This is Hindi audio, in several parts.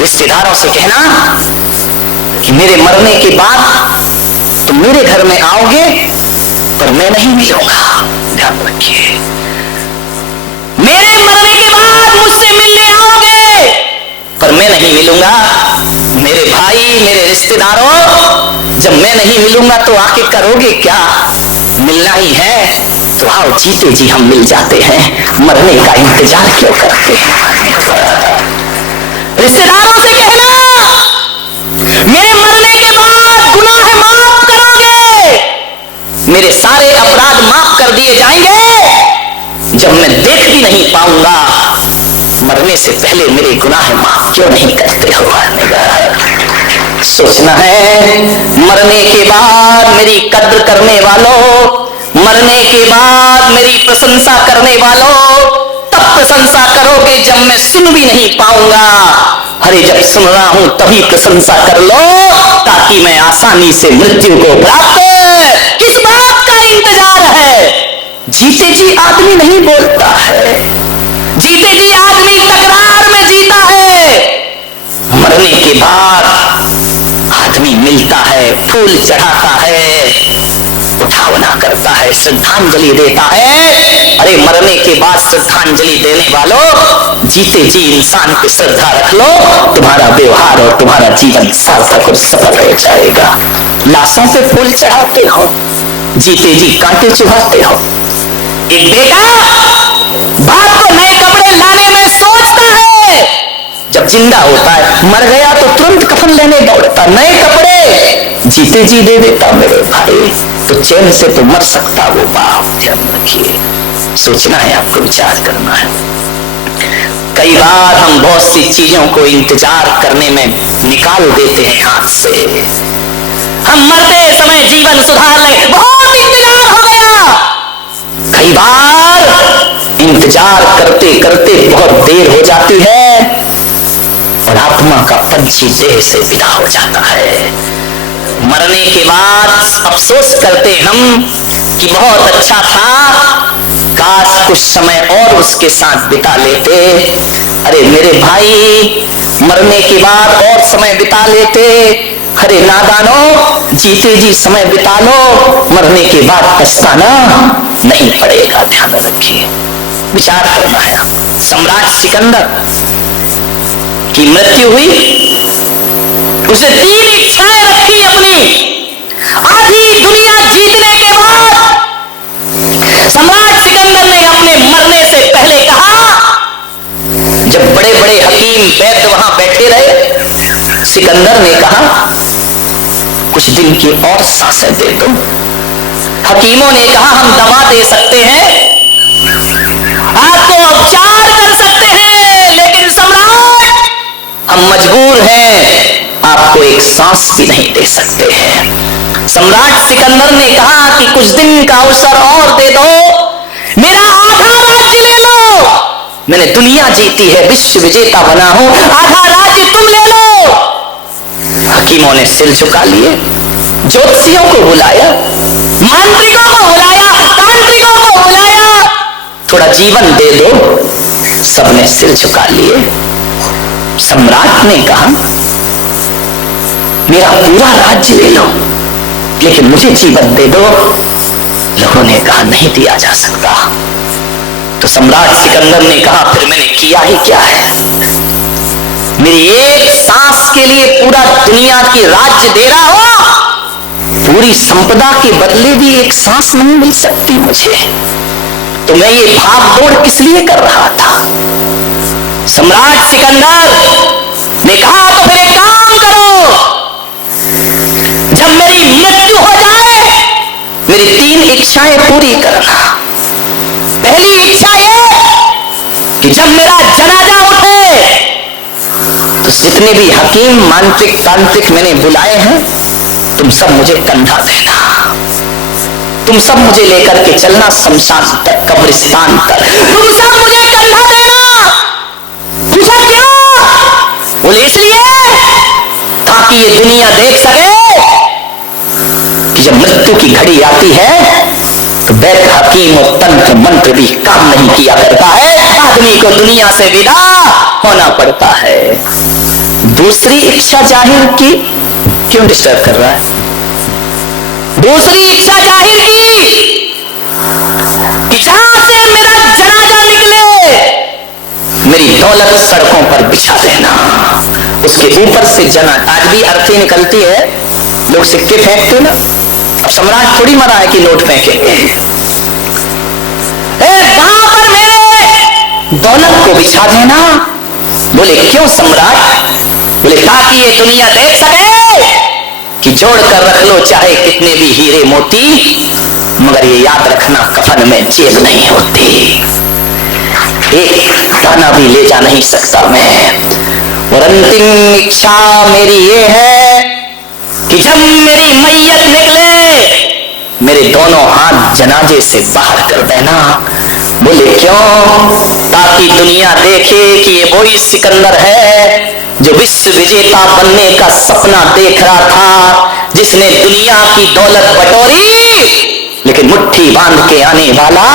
रिश्तेदारों से कहना कि मेरे मरने के बाद तुम मेरे घर में आओगे पर मैं नहीं मिलूंगा। ध्यान रखिए, मेरे मरने के बाद मुझसे मिलने आओगे पर मैं नहीं मिलूंगा। मेरे भाई, मेरे रिश्तेदारों, जब मैं नहीं मिलूंगा तो आके करोगे क्या? मिलना ही है तो आओ, जीते जी हम मिल जाते हैं, मरने का इंतजार क्यों करते हैं? रिश्तेदारों से कहना मेरे मरने के बाद गुनाह माफ करोगे, मेरे सारे अपराध माफ कर दिए जाएंगे। जब मैं देख भी नहीं पाऊंगा, मरने से पहले मेरे गुनाह माफ क्यों नहीं करते हो? सोचना है, मरने के बाद मेरी कद्र करने वालों, मरने के बाद मेरी प्रशंसा करने वालों, तब प्रशंसा करोगे जब मैं सुन भी नहीं पाऊंगा। अरे जब सुन रहा हूं तभी प्रशंसा कर लो, ताकि मैं आसानी से मृत्यु को प्राप्त। किस बात का इंतजार है? जीते जी आदमी नहीं बोलता है, जीते जी आदमी तकरार में जीता है। मरने के बाद आदमी मिलता है, फूल चढ़ाता है, उठावना करता है, श्रद्धांजलि देता है। अरे मरने के बाद श्रद्धांजलि देने वालों, जीते जी इंसान पे श्रद्धा रख लो, तुम्हारा व्यवहार और तुम्हारा जीवन सार्थक और सफल हो जाएगा। लाशों पे फूल चढ़ाते हो, जीते जी कांटे चुभाते हो। एक बेटा बाप को नए कपड़े लाने में सोचता है, जब जिंदा होता है, मर गया तो तुरंत कफन लेने दौड़ता, नए कपड़े जीते जी दे देता मेरे भाई। तो चैन से तो मर सकता वो बाप। ध्यान रखिए, सोचना है आपको, विचार करना है। कई बार हम बहुत सी चीजों को इंतजार करने में निकाल देते हैं हाथ से। हम मरते समय जीवन सुधार ले, बहुत इंतजार हो गया। कई बार इंतजार करते करते बहुत देर हो जाती है और आत्मा का पंछी देह से विदा हो जाता है। मरने के बाद अफसोस करते हम कि बहुत अच्छा था, काश कुछ समय और उसके साथ बिता लेते। अरे मेरे भाई, मरने के बाद और समय बिता लेते। अरे नादानो, जीते जी समय बिता लो, मरने के बाद पछताना नहीं पड़ेगा। ध्यान रखिए, विचार करना है। सम्राट सिकंदर की मृत्यु हुई, उसे 3 इच्छाएं रखी अपनी। आधी दुनिया जीतने के बाद सम्राट सिकंदर ने अपने मरने से पहले कहा, जब बड़े बड़े हकीम वैद्य वहां बैठे रहे, सिकंदर ने कहा कुछ दिन की और सांसें दे दो। हकीमों ने कहा हम दवा दे सकते हैं, आपको उपचार कर सकते हैं, लेकिन सम्राट हम मजबूर हैं, आपको एक सांस भी नहीं दे सकते हैं। सम्राट सिकंदर ने कहा कि कुछ दिन का अवसर और दे दो, मेरा आधा राज्य ले लो। मैंने दुनिया जीती है, विश्व विजेता बना हूं, आधा राज्य तुम ले लो। हकीमों ने सिर झुका लिए, ज्योतिषियों को बुलाया, मांत्रिकों को बुलाया, तांत्रिकों को बुलाया, थोड़ा जीवन दे दो। सबने सिर झुका लिए। सम्राट ने कहा मेरा पूरा राज्य ले लो, लेकिन मुझे जीवन दे दो। लोगों ने कहा नहीं दिया जा सकता। तो सम्राट सिकंदर ने कहा फिर मैंने किया ही क्या है? मेरी एक सांस के लिए पूरा दुनिया की राज्य दे रहा हो, पूरी संपदा के बदले भी एक सांस नहीं मिल सकती मुझे, तो मैं ये भाग दौड़ किस लिए कर रहा था? सम्राट सिकंदर ने कहा तो फिर एक काम करो, जब मेरी मृत्यु हो जाए मेरी 3 इच्छाएं पूरी करना। पहली इच्छा ये कि जब मेरा जनाजा उठे तो जितने भी हकीम, मांत्रिक, तांत्रिक मैंने बुलाए हैं, तुम सब मुझे कंधा देना, तुम सब मुझे लेकर के चलना शमशान तक, कब्रिस्तान तक, तुम सब मुझे कंधा देना। पूछा क्यों? बोले इसलिए ताकि ये दुनिया देख सके कि जब मृत्यु की घड़ी आती है तो वैद्य, हकीम और तंत्र मंत्र भी काम नहीं किया करता है, आदमी को दुनिया से विदा होना पड़ता है। दूसरी इच्छा जाहिर की, क्यों डिस्टर्ब कर रहा है? दूसरी इच्छा जाहिर की कि जहां से मेरा जनाजा निकले मेरी दौलत सड़कों पर बिछा देना, उसके ऊपर से जना। आज भी अर्थी निकलती है, लोग सिक्के फेंकते ना, अब सम्राट थोड़ी मरा है कि नोट फेंकेंगे। वहां पर मेरे दौलत को बिछा देना। बोले क्यों सम्राट? बोले ताकि ये दुनिया देख सके कि जोड़ कर रख लो चाहे कितने भी हीरे मोती, मगर ये याद रखना कफन में जेब नहीं होती, एक दाना भी ले जा नहीं सकता मैं। और अंतिम इच्छा मेरी ये है कि जब मेरी मैयत निकले मेरे दोनों हाथ जनाजे से बाहर कर देना। बोले क्यों? ताकि दुनिया देखे कि ये वही सिकंदर है जो विश्व विजेता बनने का सपना देख रहा था, जिसने दुनिया की दौलत बटोरी लेकिन मुट्ठी बांध के आने वाला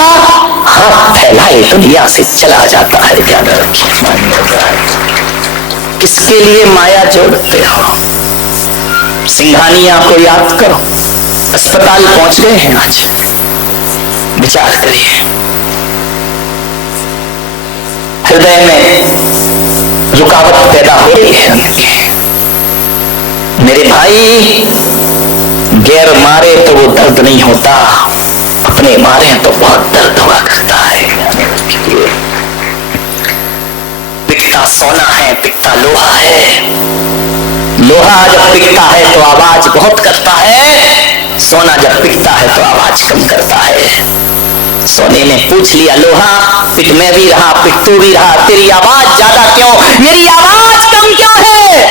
हाथ फैलाए दुनिया से चला जाता है। ध्यान रखिए, किसके लिए माया जोड़ते हो? सिंघानिया को याद करो, अस्पताल पहुंच गए हैं आज, विचार करिए। हृदय में रुकावट पैदा हो रही है उनके। मेरे भाई, गैर मारे तो वो दर्द नहीं होता, अपने मारे तो बहुत दर्द हुआ करता है। पिघता सोना है, पिघता लोहा है। लोहा जब पिघता है तो आवाज बहुत करता है, सोना जब पिघता है तो आवाज कम करता है। सोने ने पूछ लिया लोहा, पिघ मैं भी रहा, पिघ तू भी रहा, तेरी आवाज ज्यादा क्यों, मेरी आवाज कम क्यों है?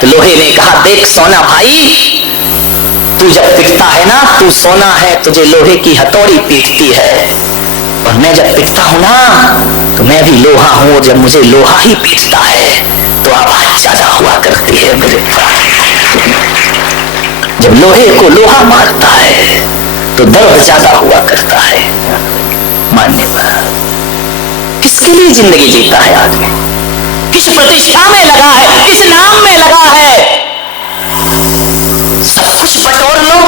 तो लोहे ने कहा देख सोना भाई, तू जब पिघता है ना, तू सोना है, तुझे लोहे की हथौड़ी पीटती है, और मैं जब पिघता हूं ना तो मैं भी लोहा हूं, जब मुझे लोहा ही पीटता है तो आवाज ज्यादा हुआ करती है मेरे भाई। जब लोहे को लोहा मारता है तो दर्द ज्यादा हुआ करता है। मानने पर किसके लिए जिंदगी जीता है आदमी? किस प्रतिष्ठा में लगा है, किस नाम में लगा है? सब कुछ बटोर लो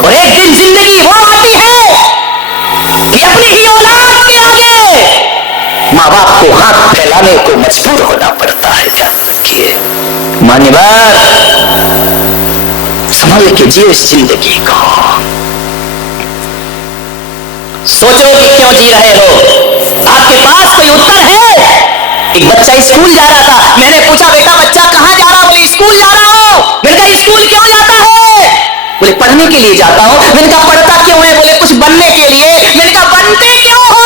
और एक दिन जिंदगी वो आती है कि अपनी ही औलाद के आगे माँ बाप को हाथ फैलाने को मजबूर होना पड़ता है। ध्यान रखिए, मान्यवर संभल के जियो इस जिंदगी को। सोचो कि क्यों जी रहे हो, आपके पास कोई उत्तर है? एक बच्चा स्कूल जा रहा था, मैंने पूछा बेटा बच्चा कहाँ जा रहा हो? बोले स्कूल जा रहा हूं। मैंने कहा स्कूल क्यों जाता है? बोले पढ़ने के लिए जाता हूं। मैंने कहा पढ़ता क्यों है? बोले कुछ बनने के लिए। मैंने कहा बनते क्यों हो?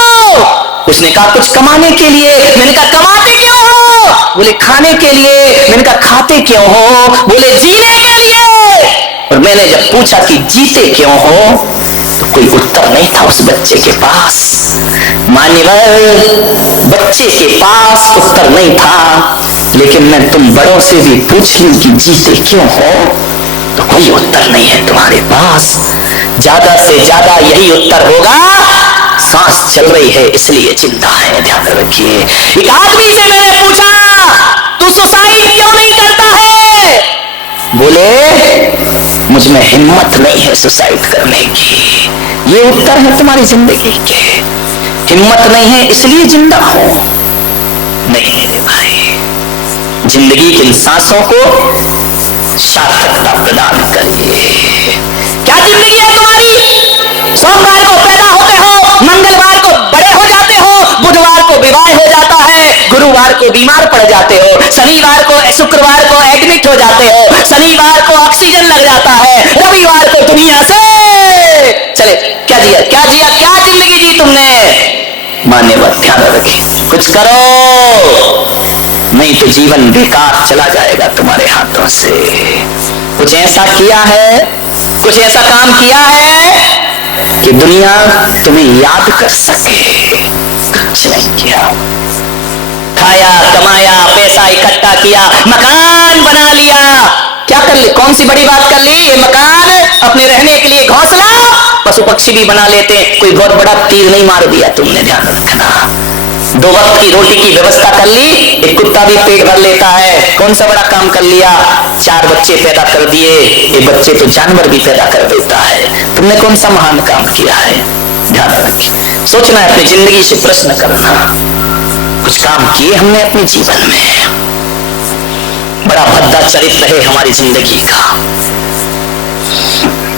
उसने कहा कुछ कमाने के लिए। मैंने कहा कमाते क्यों हो? बोले खाने के लिए। मैंने कहा खाते क्यों हो? बोले जीने के लिए। और मैंने जब पूछा कि जीते क्यों हो तो कोई उत्तर नहीं था उस बच्चे के पास। मान्यवर बच्चे के पास उत्तर नहीं था, लेकिन मैं तुम बड़ों से भी पूछ लूं कि जीते क्यों हो तो कोई उत्तर नहीं है तुम्हारे पास। ज्यादा से ज्यादा यही उत्तर होगा, सांस चल रही है इसलिए जिंदा है। ध्यान रखिए। एक आदमी से मैंने पूछा तू सुसाइड क्यों नहीं करता है? बोले मुझ में हिम्मत नहीं है सुसाइड करने की। ये उत्तर है तुम्हारी जिंदगी के। हिम्मत नहीं है इसलिए जिंदा हो? नहीं मेरे भाई, जिंदगी की सांसों को सार्थकता प्रदान करिए। क्या जिंदगी है तुम्हारी? सोमवार को पैदा होते हो, मंगलवार को बड़े हो जाते हो, बुधवार को विवाह हो जाता है, गुरुवार को बीमार पड़ जाते हो, शनिवार को शुक्रवार को एडमिट हो जाते हो, शनिवार को ऑक्सीजन लग जाता है, रविवार को दुनिया से चले। क्या जिया, क्या जिया, क्या जिंदगी जी तुमने? मान्यवर ध्यान रखिए, कुछ करो नहीं तो जीवन बेकार चला जाएगा तुम्हारे हाथों से। कुछ ऐसा किया है, कुछ ऐसा काम किया है कि दुनिया तुम्हें याद कर सके? कुछ नहीं किया। खाया, कमाया, पैसा इकट्ठा किया, मकान बना लिया। क्या कर ली? कौन सी बड़ी बात कर ली? ये मकान अपने रहने के लिए घोंसला, पशु पक्षी भी बना लेते, कोई बहुत बड़ा तीर नहीं मार दिया तुमने। ध्यान रखना, 2 वक्त की रोटी की व्यवस्था कर ली, एक कुत्ता भी पेट भर लेता है। कौन सा बड़ा काम कर लिया? 4 बच्चे पैदा कर दिए, एक बच्चे तो जानवर भी पैदा कर देता है। तुमने कौन सा महान काम किया है? ध्यान रखिए, सोचना है, अपनी जिंदगी से प्रश्न करना, कुछ काम किए हमने अपने जीवन में? बड़ा भद्दा चरित्र है हमारी जिंदगी का।